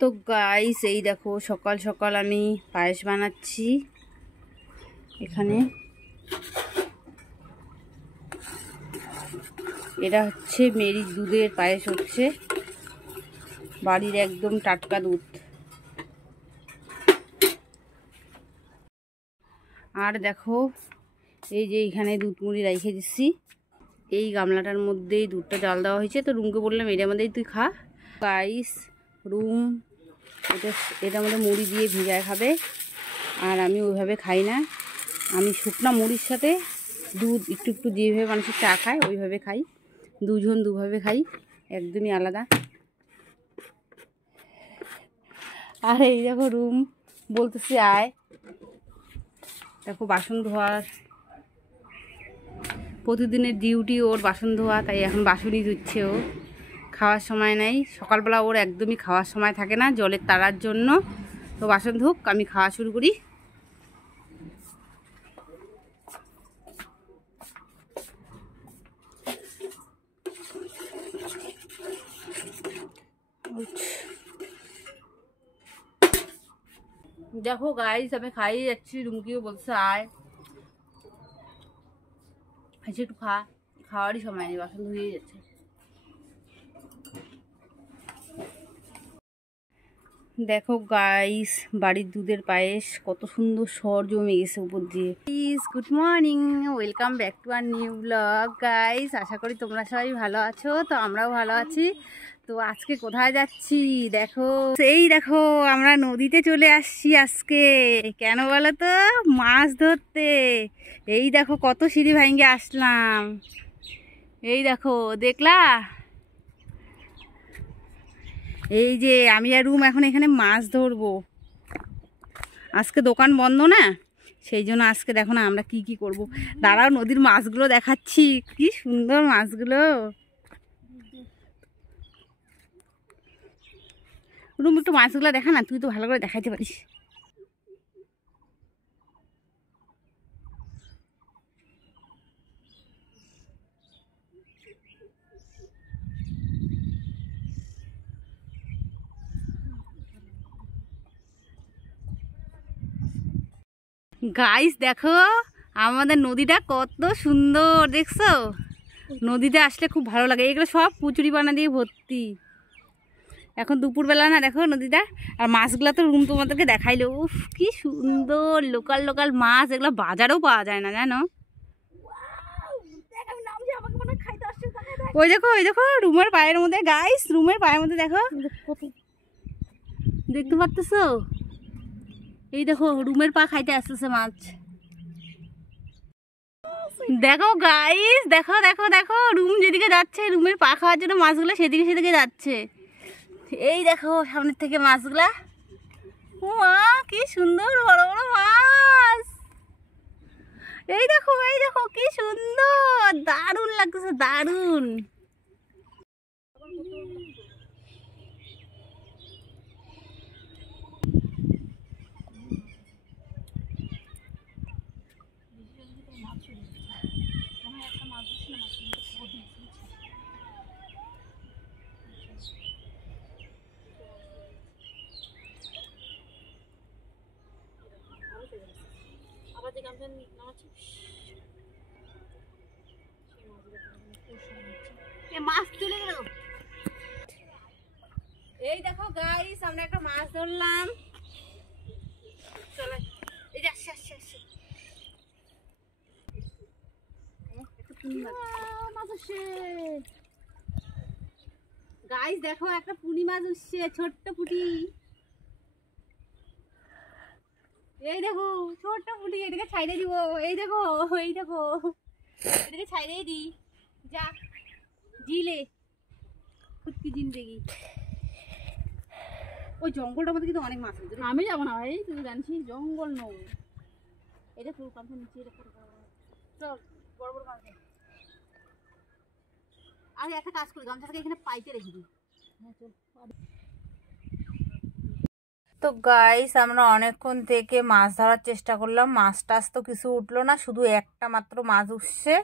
তো গাইস এই দেখো সকাল সকাল আমি পায়েস বানাচ্ছি। এখানে এটা হচ্ছে মেরির দুধের পায়েস হচ্ছে, বাড়ির একদম টাটকা দুধ। আর দেখো এই যে এখানে দুধ মুড়ি রেখে দিচ্ছি, এই গামলাটার মধ্যেই দুধটা জাল দেওয়া হয়েছে। তো রুমকে বললাম এটার মধ্যেই তুই খা। গাইস রুম এটার মধ্যে মুড়ি দিয়ে ভিজায় খাবে, আর আমি ওইভাবে খাই না। আমি শুকনো মুড়ির সাথে দুধ একটু একটু যেভাবে মানুষের চা খায় ওইভাবে খাই, দুজন দুভাবে খাই, একদমই আলাদা। আর এই দেখো রুম বলতেছি আয়। দেখো বাসন ধোয়ার প্রতিদিনের ডিউটি ওর বাসন ধোয়া, তাই এখন বাসনই ধুচ্ছে ও। খাওয়ার সময় নেই, সকালবেলা ওর একদমই খাওয়ার সময় থাকে না জলের তাড়ার জন্য। তো বাসন ধুক, আমি খাওয়া শুরু করি। দেখো গাইস আমি খাইয়ে যাচ্ছি, রুমকিও বলছে আয় আচ্ছা একটু খা। খাওয়ারই সময় নেই, বাসন ধুয়ে যাচ্ছে। দেখো গাইস বাড়ির দুধের পায়েস কত সুন্দর সর জমে গেছে উপর দিয়ে। Good morning, welcome back to our new blog. Guys আশা করি তোমরা সবাই ভালো আছো, তো আমরাও ভালো আছি। তো আজকে কোথায় যাচ্ছি দেখো, এই দেখো আমরা নদীতে চলে আসছি আজকে। কেন বলো তো? মাছ ধরতে। এই দেখো কত সিঁড়ি ভাঙে আসলাম, এই দেখো দেখলা। এই যে আমি আর রুম এখন এখানে মাছ ধরবো। আজকে দোকান বন্ধ না, সেই জন্য আজকে দেখো না আমরা কি কি করব। দাঁড়াও নদীর মাছগুলো দেখাচ্ছি, কি সুন্দর মাছগুলো। রুম একটু মাছগুলো দেখা না, তুই তো ভালো করে দেখাইতে পারিস। গাইস দেখো আমাদের নদীটা কত সুন্দর, দেখছো? নদীতে আসলে খুব ভালো লাগে। এগুলো সব কচুরি পানা দিয়ে ভর্তি। এখন দুপুরবেলা না, দেখো নদীটা। আর মাছগুলো তো রুম তোমাদেরকে দেখাইলো, উফ কি সুন্দর লোকাল লোকাল মাছ। এগুলো বাজারেও পাওয়া যায় না জানো। ওই দেখো ওই দেখো রুমের পায়ের মধ্যে, গাইস রুমের পায়ের মধ্যে দেখো, দেখতে পাচ্তেছো? এই দেখো রুমের পা খাইতে আসতেছে মাছ। দেখো গাইস দেখো দেখো দেখো রুম যেদিকে যাচ্ছে, রুমের পা খাওয়ার জন্য মাছগুলো সেদিকে সেদিকে যাচ্ছে। এই দেখো সামনের থেকে মাছগুলা, মা কি সুন্দর বড় বড় মাছ। এই দেখো কি সুন্দর, দারুণ লাগতেছে দারুণ। মাছ চলে গেল। এই দেখো গাইস আমরা একটা মাছ ধরলাম। চলো এই যে আসছে আসছে আসছে মাছ আসছে। গাইস দেখো একটা পুঁটি মাছ উঠছে, ছোট্ট পুঁটি। এই দেখো ছোট্ট পুঁটি, এটাকে ছাইড়ে দিব। এই দেখো এটাকে ছাইড়েই দি যা জিলে খুঁতকি জিন্দেগি। ওই জঙ্গলটার মধ্যে কিন্তু অনেক মাছ আছে। আমি যাবো না ভাই, তুই জানিস জঙ্গল নয় এটা, পুরো কাঁথা নিচে চল বড় বড় মাছ। আমি একটা কাজ করি, গামছাটাকে এখানে পাইতে রেখে দিই। তো গাইস আমরা অনেকক্ষণ থেকে মাছ ধরার চেষ্টা করলাম, মাছ টাছ তো কিছু উঠলো না, শুধু একটা মাত্র মাছ উঠছে।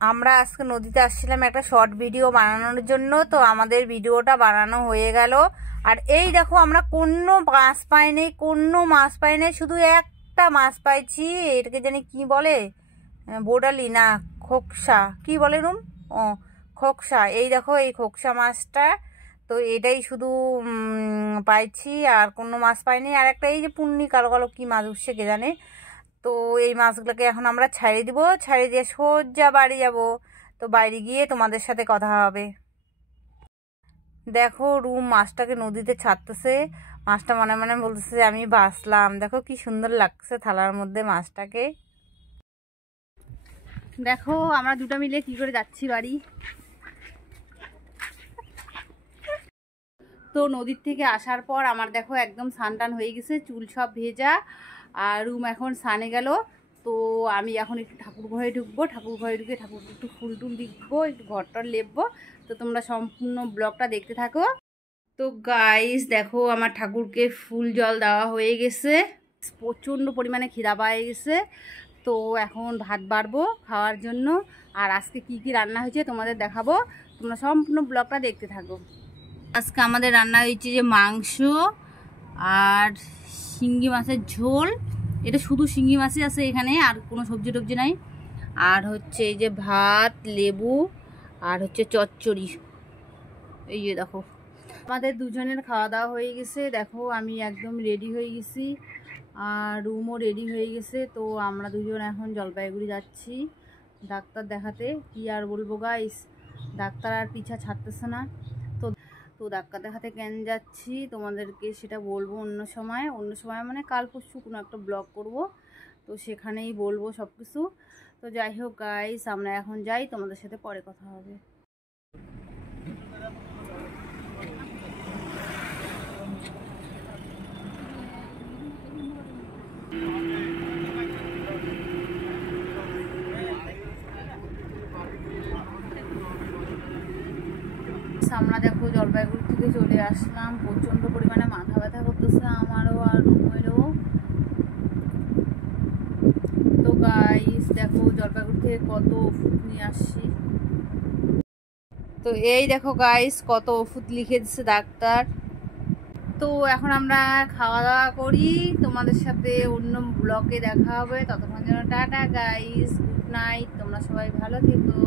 আমরা আজকে নদীতে আসছিলাম একটা শর্ট ভিডিও বানানোর জন্য, তো আমাদের ভিডিওটা বানানো হয়ে গেল। আর এই দেখো আমরা কোনো মাছ পাই নাই, শুধু একটা মাছ পাইছি। এটাকে জানি কি বলে, বোডালি না খোকসা, কি বলে রুম? ও খোকসা। এই দেখো এই খোকসা মাছটা, তো এটাই শুধু পাইছি, আর কোনো মাছ পাইনি। আর একটা এই যে পুন্নি কালো কালো কি মাছ উঠছে কে জানে। তো এই মাছগুলোকে এখন আমরা ছাড়িয়ে দিব, ছাড়িয়ে দিয়ে সোজা বাড়ি যাব। তো বাইরে গিয়ে তোমাদের সাথে কথা হবে। দেখো রুম মাছটাকে নদীতে ছাড়তেছে, মাছটা মনে মনে বলতেছে যে আমি বাঁচলাম। দেখো কি সুন্দর লাগছে থালার মধ্যে মাছটাকে। দেখো আমরা দুটো মিলে কি করে যাচ্ছি বাড়ি। তো নদীর থেকে আসার পর আমার দেখো একদম স্নান টান হয়ে গেছে, চুল সব ভেজা, আর রুম এখন স্নানে গেল। তো আমি এখন একটু ঠাকুর ঘরে ঢুকবো, ঠাকুর ঘরে ঢুকে ঠাকুরকে একটু ফুল টুল দিবো, একটু ঘরটর লেপবো। তো তোমরা সম্পূর্ণ ব্লগটা দেখতে থাকো। তো গাইস দেখো আমার ঠাকুরকে ফুল জল দেওয়া হয়ে গেছে, প্রচণ্ড পরিমাণে খিদা পায়ে গেছে। তো এখন ভাত বাড়বো খাওয়ার জন্য। আর আজকে কি কি রান্না হয়েছে তোমাদের দেখাবো, তোমরা সম্পূর্ণ ব্লগটা দেখতে থাকো। আজকে আমাদের রান্না হয়েছে যে মাংস আর শিঙ্গি মাছের ঝোল। এটা শুধু শিঙ্গি মাছই আছে এখানে, আর কোনো সবজি টবজি নাই। আর হচ্ছে এই যে ভাত, লেবু, আর হচ্ছে চচ্চড়ি। এই যে দেখো আমাদের দুজনের খাওয়া দাওয়া হয়ে গেছে। দেখো আমি একদম রেডি হয়ে গেছি, আর রুমও রেডি হয়ে গেছে। তো আমরা দুজন এখন জলপাইগুড়ি যাচ্ছি ডাক্তার দেখাতে। কি আর বলবো গাইস, ডাক্তার আর পিছা ছাড়তেছে না। তো ডাক্তার দেখাতে কেন যাচ্ছি তোমাদেরকে সেটা বলবো অন্য সময় মানে কাল পরশু কোনো একটা ব্লগ করব, তো সেখানেই বলবো সব কিছু। তো যাই হোক গাইস আমরা এখন যাই, তোমাদের সাথে পরে কথা হবে। আমরা দেখো জলপাইগুড়ি থেকে চলে আসলাম, প্রচণ্ড পরিমাণে মাথা ব্যথা করতেছে আমারও আর রুমেরও। তো গাইস দেখো জলপাইগুড়ি থেকে কত ওষুধ নিয়ে আসছি। তো এই দেখো গাইস কত ওষুধ লিখে দিচ্ছে ডাক্তার। তো এখন আমরা খাওয়া দাওয়া করি, তোমাদের সাথে অন্য ব্লগে দেখা হবে। ততক্ষণ যেন টাটা গাইস, গুড নাইট, তোমরা সবাই ভালো থেকো।